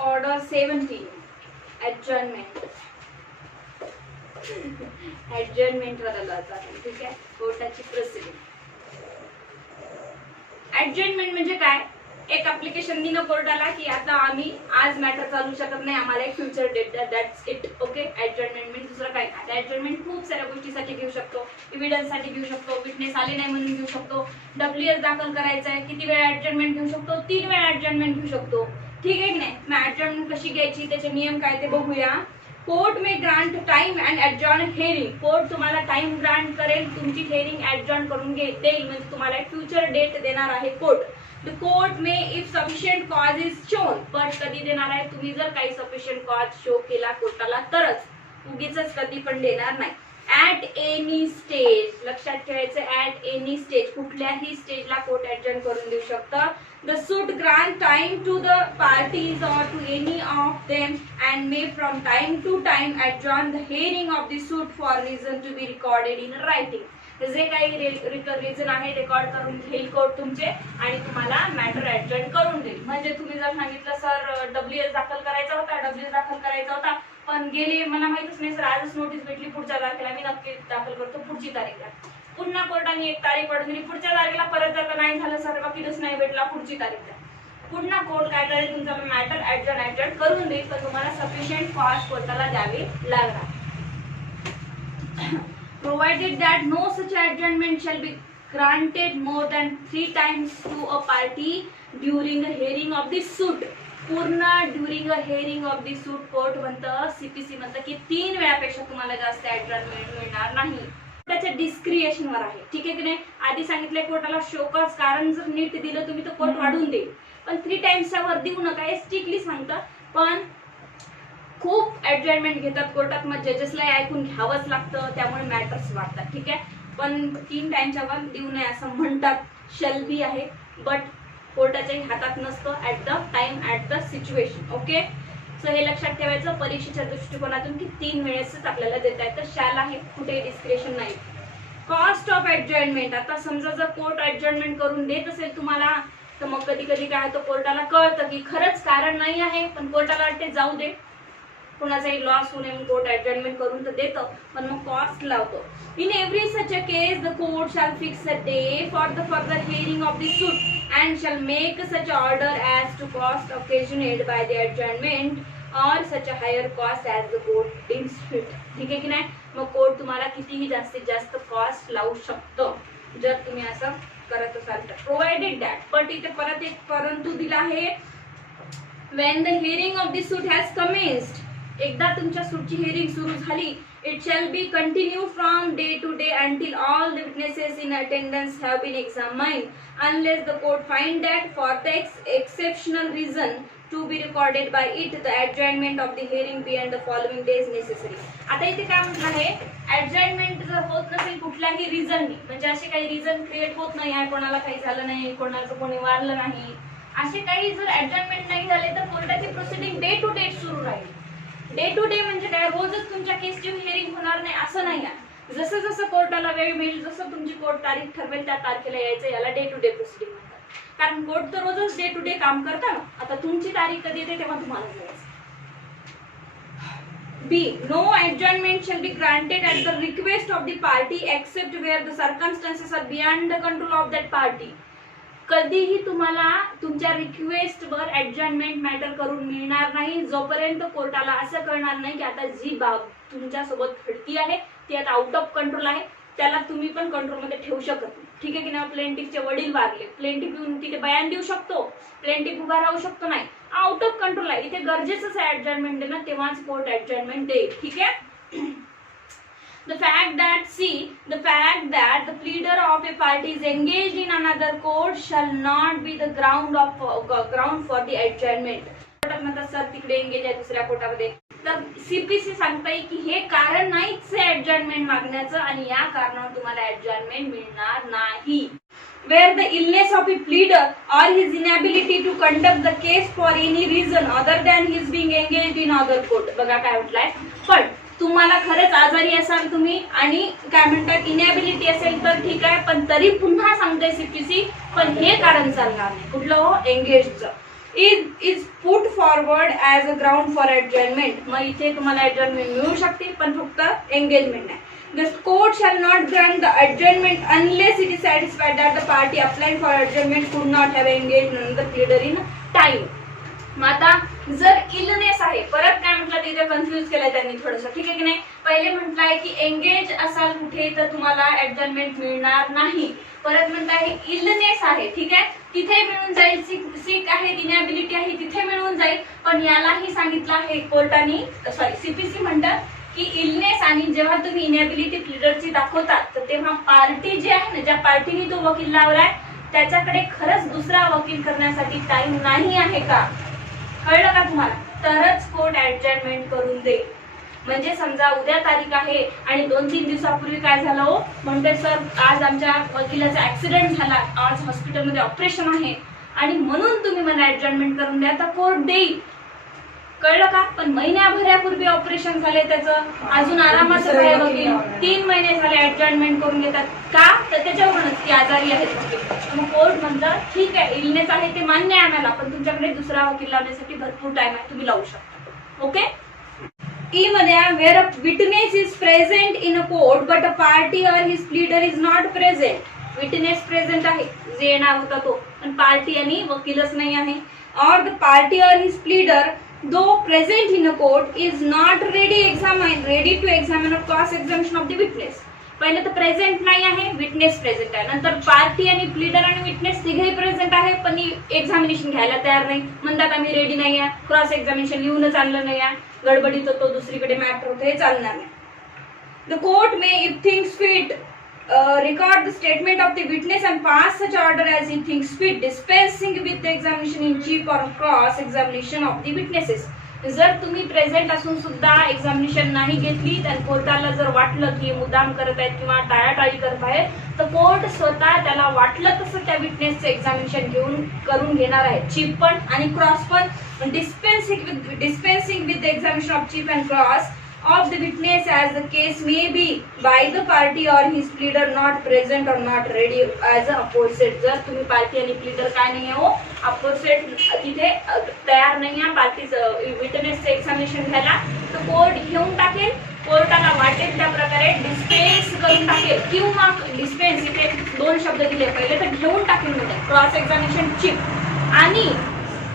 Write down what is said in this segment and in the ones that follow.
Order 17 ॲडजर्नमेंट. ॲडजर्नमेंट वर आलो आता. ठीक आहे, कोर्टाची प्रोसिडिंग. ॲडजर्नमेंट म्हणजे काय? एक ऍप्लिकेशन दिलं कोर्टाला की आता आम्ही आज मॅटर चालू शकत नाही, आम्हाला एक फ्युचर डेट द्या, दॅट्स इट. ओके, ॲडजर्नमेंट म्हणजे दुसरं काय नाही. ॲडजर्नमेंट खूप साऱ्या गोष्टीसाठी घेऊ शकतो. एव्हिडन्ससाठी घेऊ शकतो, विटनेस आले नाही म्हणून घेऊ शकतो, WS दाखल करायचा आहे, किती वेळ ॲडजर्नमेंट घेऊ शकतो, 3 वेळा ॲडजर्नमेंट घेऊ शकतो. ठीक आहे की नाही? मग ॲडजर्नमेंट कशी घ्यायची, त्याचे नियम काय ते बघूया. Court may grant time and adjourn hearing. Court तुम्हाला टाइम ग्रांट करेल, तुमची हिअरिंग ॲडजॉर्न करून देईल, म्हणजे तुम्हाला एक फ्युचर डेट देणार आहे court. The court may if sufficient cause is shown. पण कधी देणार आहे? तुम्ही जर काही सफिशियंट कॉज शो केला कोर्टाला तरच, उगीच कधी पण देणार नाही. ऍट एनी स्टेज, लक्षात ठेवायचं, ऍट एनी स्टेज, कुठल्याही स्टेजला कोर्ट ॲडजॉर्न करून देऊ शकतं. The suit grant time to the parties or to any of them and may from time to time adjourn the hearing of the suit for reason to be recorded in writing. जे काही reason आहे record करून घेईल court तुमचे आणि तुम्हाला matter ॲडजॉर्न करून देईल. म्हणजे तुम्ही जर सांगितलं सर WS दाखल करायचा होता पण गेले, मला माहितच नाही सर, आजच नोटीस भेटली पुढच्या तारखेला, मी नक्की दाखल करतो पुढची तारीखला. पुन्हा कोर्टाने एक तारीख वाढून दिली, पुढच्या तारखेला परत जर नाही झालं सर, वकीलच नाही भेटला, पुढची तारीख द्या. पुन्हा कोर्ट काय करेल, तुमचा मॅटर ॲडजॉर्न करून देईल, पण तुम्हाला सफिशियंट कॉस्ट कोर्टाला द्यावी लागणार. Provided that no such adjournment shall be granted more than 3 times to a party during a hearing of the suit. पूर्ण during a hearing of the suit court म्हणतं, CPC म्हणतं की 3 वेळापेक्षा तुम्हाला जास्त ॲडजॉर्नमेंट मिळणार नाही. त्याच्या डिस्क्रिएशनवर आहे. ठीक आहे की नाही? आधी सांगितलंय कोर्टाला शोकॉज कारण जर नीट दिलं तुम्ही तर कोर्ट वाढून देईल, पण 3 टाइम्सच्या वर देऊ नका हे स्ट्रिक्टली सांगतं. पण खूप ॲडजॉर्नमेंट घेतात कोर्टात, मग जजेसला ऐकून घ्यावंच लागतं, त्यामुळे मॅटर्स वाढतात. ठीक आहे, पण 3 टाइमच्या वर देऊ नये असं म्हणतात. शेल बी आहे, बट कोर्टाच्याही हातात नसतं at the time, at the situation. Okay, so हे लक्षात ठेवायचं परीक्षेच्या दृष्टिकोनातून की 3 वेळेसच आपल्याला देता येतं. शाल आहे, कुठे डिस्क्रिप्शन नाही. Cost of adjournment. आता समजा जर कोर्ट ॲडजॉर्नमेंट करून देत असेल तुम्हाला, तर मग कधी कधी काय होतं, कोर्टाला कळतं की खरंच कारण नाही आहे, पण कोर्टाला वाटते जाऊ दे, कुणाचाही लॉस होऊ नये म्हणून कोर्ट ॲडजॉर्नमेंट करून तर देतं, पण मग कॉस्ट लावतो. In every such a case the court shall fix a day for the further hearing of the suit and shall make such order as to cost occasioned by the adjournment or such a higher cost as the court deems fit. ठीक आहे की नाही? मग court तुम्हाला कितीही जास्तीत जास्त cost लावू शकतं जर तुम्ही असं करत असाल तर. प्रोव्हाइडेड दॅट, पण इथे परत एक परंतु दिला आहे. when the hearing of the suit has commenced, एकदा तुमच्या सूटची हिअरिंग सुरू झाली, it shall be continued from day to day until all the witnesses in attendance have been examined unless the court find that for the exceptional reason to be recorded by it the adjournment of the hearing beyond the following days necessary. आता इथे काय म्हटलं आहे, ॲडजॉर्नमेंट जर होत नसेल कुठल्याही रिझननी, म्हणजे असे काही रिझन क्रिएट होत नाही आहे, कोणाला काही झालं नाही, कोणाचं कोणी वारलं नाही, असे काही जर ॲडजॉर्नमेंट नाही झाले तर कोर्टाची प्रोसिडिंग डे टू डे सुरू राहील. डे टू डे म्हणजे काय, रोजच तुमच्या केसची हिअरिंग होणार नाही असं नाही आहे. जसं जसं कोर्टाला वेळ मिळेल, जसं तुमची कोर्ट तारीख ठरवेल त्या तारखेला यायचं, याला डे टू डे प्रोसिडिंग म्हणतात. कारण कोर्ट तर रोजच डे टू डे काम करता ना, आता तुमची तारीख कधी येते तेव्हा तुम्हाला जायचं. Be, no adjournment shall be granted at the request of the party except where the circumstances are beyond the control of that party. कधीही तुम्हाला तुमच्या रिक्वेस्टवर ॲडजॉर्नमेंट मॅटर करून मिळणार नाही जोपर्यंत कोर्टाला असं कळणार नाही की आता जी बाब तुमच्यासोबत घडती आहे ती आता आउट ऑफ कंट्रोल आहे, त्याला तुम्ही पण कंट्रोलमध्ये ठेवू शकत नाही. ठीक आहे की नाही? प्लेंटिफचे वडील वारले, प्लेंटिफ येऊन तिथे बयान देऊ शकतो, प्लेंटिफ उभा राहू शकतो नाही, आउट ऑफ कंट्रोल आहे, इथे गरजेचंच आहे ॲडजॉर्नमेंट देणं, तेव्हाच कोर्ट ॲडजॉर्नमेंट देईल. ठीक आहे. The fact that the pleader of a party is engaged in another court shall not be the ground for the adjournment. कोर्टात म्हणतात सर तिकडे एंगेज आहे दुसऱ्या कोर्टामध्ये, तर CPC सांगताय की हे कारण नाहीच आहे ॲडजॉर्नमेंट मागण्याचं आणि या कारणावर तुम्हाला ॲडजॉर्नमेंट मिळणार नाही. Where the illness of a pleader or his inability to conduct the case for any reason other than his being engaged in other court. बघा काय म्हटलंय, पण तुम्हाला खरंच आजारी असाल तुम्ही आणि काय म्हणतात इनॅबिलिटी असेल तर ठीक आहे, पण तरी पुन्हा सांगते CPC, पण हे कारण चालणार नाही कुठलं, एंगेजचं. Is put for forward as a ground for adjournment. मग इथे तुम्हाला ॲडजॉर्नमेंट मिळू शकते, पण फक्त एंगेजमेंट नाही. The court shall not grant the adjournment unless it is satisfied that the party applying for adjournment could not have engaged another pleader in time. मग आता जर इलनेस आहे, परत काय म्हटलं तिथे कन्फ्युज केलंय त्यांनी थोडंसं, ठीक आहे की नाही. पहिले म्हटलंय की एंगेज असाल कुठे तर तुम्हाला ऍडजर्नमेंट मिळणार नाही. परत म्हणताय इलनेस आहे, ठीक आहे, तिथे मिळून जाईल. सिक आहे, इनॅबिलिटी आहे, तिथे मिळून जाईल. पण यालाही सांगितलं आहे कोर्टाने, सीपीसी म्हणतात की इलनेस आणि जेव्हा तुम्ही इनॅबिलिटी प्लीडरची दाखवतात तर तेव्हा पार्टी जी आहे ना, ज्या पार्टीने तो वकील लावलाय त्याच्याकडे खरंच दुसरा वकील करण्यासाठी टाइम नाही आहे का, कळलं का तुम्हाला, तरच कोर्ट ऍडजर्नमेंट करून दे. म्हणजे समजा उद्या तारीख आहे आणि 2-3 दिवसापूर्वी काय झालं हो, म्हणते सर आज आमच्या वकिलाचा ऍक्सिडेंट झाला, आज हॉस्पिटलमध्ये ऑपरेशन आहे आणि म्हणून तुम्ही मला ऍडजर्नमेंट करून द्या, तर कोर्ट देईल. कळलं का. पण महिन्याभरापूर्वी ऑपरेशन झाले त्याचं, अजून आरामाचं आहे वकील, 3 महिने झाले ऍडजर्नमेंट करून घेतात का, तर त्याच्यावरूनच की आजारी आहेत. मग कोर्ट म्हणतं ठीक आहे इलनेस आहे ते मान्य आहे आम्हाला, पण तुमच्याकडे दुसरा वकील लावण्यासाठी भरपूर टाइम आहे, तुम्ही लावू शकता. ओके. ई मध्ये where a witness is present in a court but a party or his pleader is not present. Witness present आहे जे येणार होता तो, पण पार्टी आणि वकीलच नाही आहे. और द पार्टी और his pleader though present in a court is not ready to examine or cross examination of the witness. पहिले तर प्रेझेंट नाही आहे, विटनेस प्रेझेंट आहे. नंतर पार्टी आणि प्लीडर आणि विटनेस तिघेही प्रेझेंट आहे, पण एक्झामिनेशन घ्यायला तयार नाही, म्हणतात आम्ही रेडी नाही आहे, क्रॉस एक्झामिनेशन लिहूनच आणलं नाही आहे, गडबडीत तो दुसरीकडे मॅटर होतं, हे चालणार नाही. The court may if things fit record the statement of the witness and pass such order as he thinks fit, dispensing with the examination in chief or cross examination of the witnesses. जर तुम्ही present असून सुद्धा examination नाही घेतली तर कोर्टाला जर वाटलं की मुद्दाम करत आहेत किंवा टाळाटाळी करत आहेत, तर कोर्ट स्वतः त्याला वाटलं तसं त्या विटनेसचं एक्झामिनेशन करून घेणार आहे, चीफ पण आणि क्रॉस पण. Dispensing with the examination of chief and cross of the witness as the case may be by the party or his pleader not present or not ready as a opposite. जर तुम्ही party आणि pleader काय नाही हो, opposite तिथे तयार नाही आहे पार्टीचं विटनेसचं एक्झामिनेशन घ्यायला, तर कोर्ट घेऊन टाकेल, कोर्टाला वाटेल त्या प्रकारे डिस्पेन्स करून टाकेल. किंवा डिस्पेन्स इथे 2 शब्द दिले, पहिले तर घेऊन टाकेल म्हणजे क्रॉस एक्झामिनेशन चीफ, आणि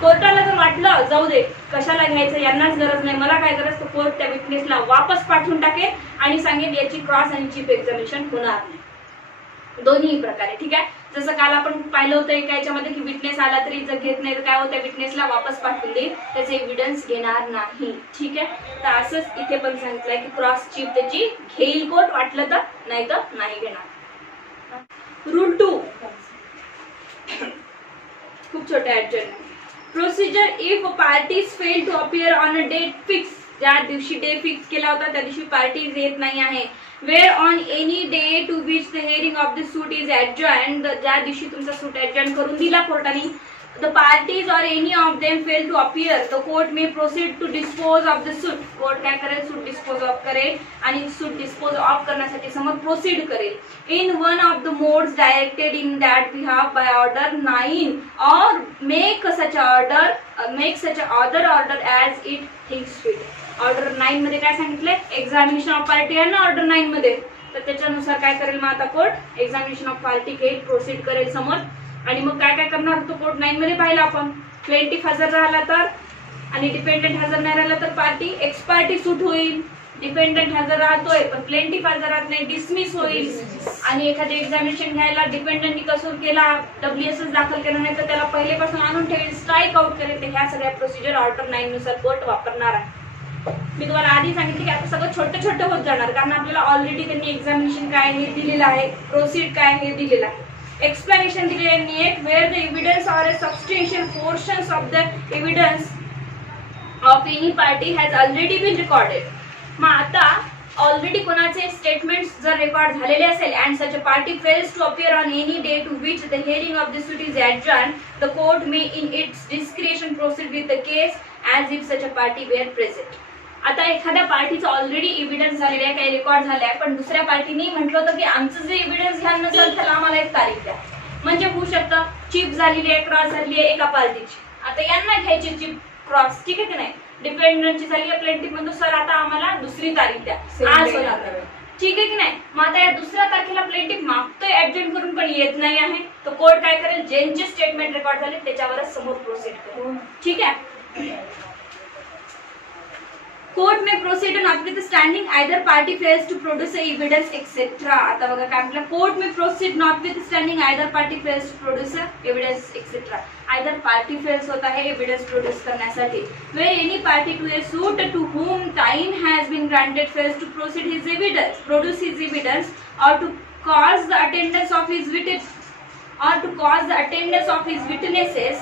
कोर्टाला जर वाटलं जाऊ दे कशाला घ्यायचं, यांनाच गरज नाही, मला काय गरज, तर कोर्ट त्या विटनेसला वापस पाठवून टाकेल आणि सांगेल याची क्रॉस आणि चीफ एक्झामिनेशन होणार नाही, दोन्ही प्रकारे. ठीक आहे. जसं काल आपण पाहिलं होतं एका याच्यामध्ये की विटनेस आला तरी जर घेत नाही तर काय होतं, विटनेसला वापस पाठवून देईल, त्याचे एव्हिडन्स घेणार नाही. ठीक आहे. तर असंच इथे पण सांगितलंय की क्रॉस चीफ त्याची घेईल कोर्ट, वाटलं तर, नाही तर नाही घेणार. रूल 2 खूप छोटे adjournment. Procedure if parties fail to appear on a date fix, ज्या दिवशी डे फिक्स केला होता त्या दिवशी पार्टीज येत नाही आहे. Where on any day to which the hearing of the suit is adjourned, ज्या दिवशी तुमचा सूट ॲडजॉर्न करून दिला कोर्टाने, the parties or any of them fail to appear, the court may proceed to dispose of the suit. Court काय करेल, सूट dispose of करेल आणि सूट डिस्पोज ऑफ करण्यासाठी समोर प्रोसीड करेल in one of the modes directed in that behalf by order 9 or make such other order as it thinks fit. Order 9 मध्ये काय सांगितलंय, एक्झामिनेशन ऑफ पार्टी आहे ना ऑर्डर 9 मध्ये, तर त्याच्यानुसार काय करेल मग आता कोर्ट, एक्झामिनेशन ऑफ पार्टी घेईल, प्रोसीड करेल समोर. आणि मग काय काय करणार होतो कोर्ट 9 मध्ये पाहिलं आपण, प्लेंटिफ हजर राहिला तर आणि डिपेंडंट हजर नाही राहिला तर पार्टी एक्स पार्टी सूट होईल. डिपेंडंट हजर राहतोय पण प्लेंटिफ हजर राहत नाही, डिसमिस होईल. आणि एखादे एक्झामिनेशन घ्यायला डिपेंडंटनी कसूर केला, WSS दाखल केला नाही तर त्याला पहिलेपासून आणून ठेवेल, स्ट्राईक आउट करेल. तर ह्या सगळ्या प्रोसिजर ऑर्डर 9 नुसार कोर्ट वापरणार आहे. मी तुम्हाला आधी सांगितले की आता सगळं छोटे छोटे होत जाणार, कारण आपल्याला ऑलरेडी त्यांनी एक्झामिनेशन काय हे दिलेलं आहे, प्रोसीड काय हे दिलेलं आहे. एक्सप्लेनेशन दिलेली आहे, where the evidence or a substantial portions of the evidence of any party has already been recorded. मग आता ऑलरेडी कोणाचे स्टेटमेंट्स जर रेकॉर्ड झालेले असेल and such a party fails to appear on any day to which the hearing of the suit is adjourned, the court may in its discretion proceed with the case as if such a party were present. आता एखाद्या पार्टीचं already evidence झालेलं आहे, काही record झाले आहे, पण दुसऱ्या पार्टीने म्हटलं होतं की आमचं जे एव्हिडन्स घ्याल नसेल तर आम्हाला एक तारीख द्या. म्हणजे होऊ शकतं चीप झालेली आहे, क्रॉस झालेली आहे एका पार्टीची, आता यांना घ्यायची चीप क्रॉस, ठीक आहे की नाही. डिफेंडंटची झाली या प्लेंटिफ मध्ये, सर आता आम्हाला दुसरी तारीख द्या, आज होणार, ठीक आहे की नाही. मग आता या दुसऱ्या तारखेला प्लेंटिफ मागतोय ऍडजंट करून पण येत नाही आहे, तर कोर्ट काय करेल, ज्यांचे स्टेटमेंट रेकॉर्ड झाले त्याच्यावरच समोर प्रोसीड करेल, ठीक आहे. Court may proceed on notwithstanding either party fails to produce evidence etcetera. आता बघा काय म्हटलं, court may proceed notwithstanding either party fails to produce evidence etcetera. Either party fails होत आहे एव्हिडन्स प्रोड्यूस करण्यासाठी. Where any party to a suit to whom time has been granted fails to proceed his evidence, produce his evidence or to cause the attendance of his witnesses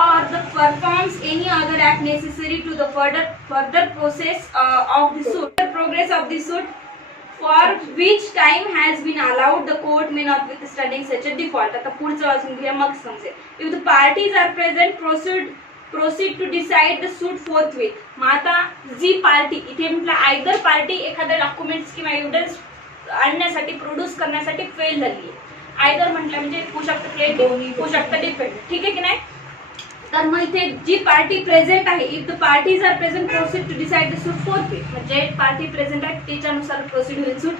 or the performs any other act necessary to the further process of the suit, the progress of the suit, for which time has been allowed, the court may notwithstanding such a default. आता पुढचं वाचून घेऊया मग समजेल. If the parties are present, proceed to decide the suit forthwith. मग आता जी party, इथे म्हटलं आयदर पार्टी एखाद्या डॉक्युमेंट्स किंवा एव्हिडन्स आणण्यासाठी प्रोड्यूस करण्यासाठी फेल झाली आहे. आयदर म्हटलं म्हणजे होऊ शकतं प्लेंटिफ, होऊ शकतं डिफेंड, ठीक आहे की नाही. तर मग इथे जी पार्टी प्रेझेंट आहे, if the parties are present proceed to decide the suit forthwith, म्हणजे पार्टी प्रेझेंट आहे त्याच्यानुसार प्रोसीड होईल suit.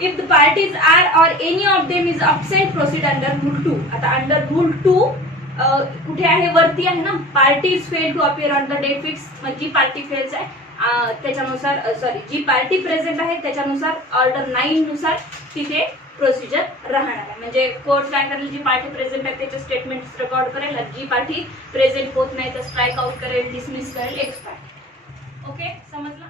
If the parties are or any of them is absent proceed under rule 2. आता अंडर रूल 2 कुठे आहे, वरती आहे ना, parties fail to appear on the day fix, जी पार्टी फेल्स आहे त्याच्यानुसार, सॉरी जी पार्टी प्रेझेंट आहे त्याच्यानुसार ऑर्डर 9 नुसार तिथे प्रोसिजर राहणार आहे. म्हणजे कोर्ट काय करेल, जी पार्टी प्रेझेंट आहे त्याचे स्टेटमेंट रेकॉर्ड करेल, जी पार्टी प्रेझेंट होत नाही तर स्ट्राईक आउट करेल, डिसमिस करेल एक्स पार्टी. ओके, समजलं.